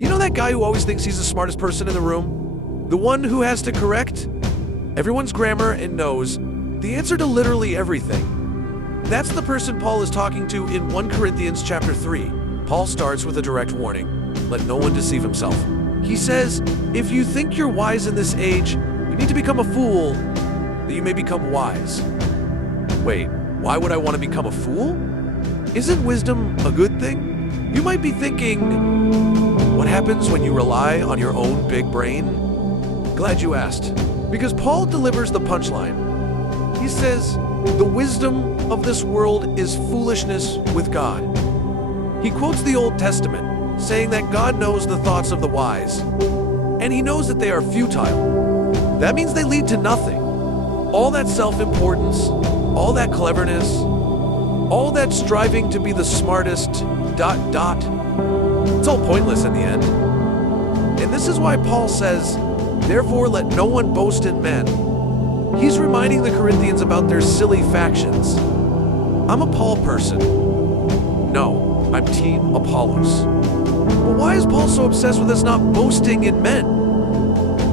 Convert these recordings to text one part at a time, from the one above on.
You know that guy who always thinks he's the smartest person in the room? The one who has to correct everyone's grammar and knows the answer to literally everything. That's the person Paul is talking to in 1 Corinthians chapter 3. Paul starts with a direct warning. Let no one deceive himself. He says, if you think you're wise in this age, you need to become a fool that you may become wise. Wait, why would I want to become a fool? Isn't wisdom a good thing? You might be thinking, what happens when you rely on your own big brain? Glad you asked, because Paul delivers the punchline. He says, the wisdom of this world is foolishness with God. He quotes the Old Testament, saying that God knows the thoughts of the wise, and he knows that they are futile. That means they lead to nothing. All that self-importance, all that cleverness, all that striving to be the smartest, it's all pointless in the end. And this is why Paul says, therefore let no one boast in men. He's reminding the Corinthians about their silly factions. I'm a Paul person. No, I'm Team Apollos. But why is Paul so obsessed with us not boasting in men?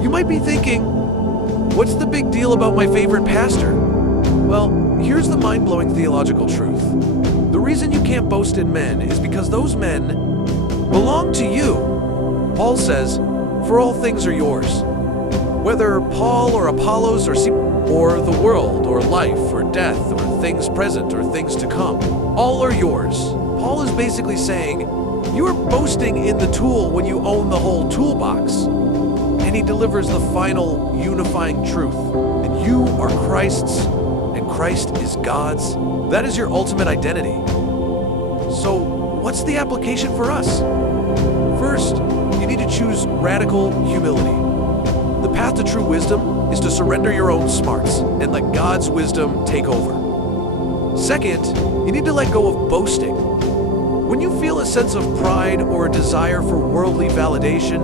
You might be thinking, what's the big deal about my favorite pastor? Well, here's the mind-blowing theological truth. The reason you can't boast in men is because those men belong to you. Paul says, for all things are yours. Whether Paul or Apollos or the world or life or death or things present or things to come, all are yours. Paul is basically saying, you are boasting in the tool when you own the whole toolbox. And he delivers the final unifying truth. And you are Christ's, and Christ is God's. That is your ultimate identity. So, what's the application for us? First, you need to choose radical humility. The path to true wisdom is to surrender your own smarts and let God's wisdom take over. Second, you need to let go of boasting. When you feel a sense of pride or a desire for worldly validation,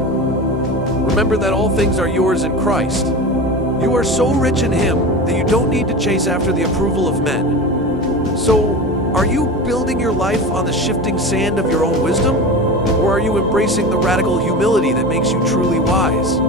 remember that all things are yours in Christ. You are so rich in Him that you don't need to chase after the approval of men. So, are you building your life on the shifting sand of your own wisdom? Or are you embracing the radical humility that makes you truly wise?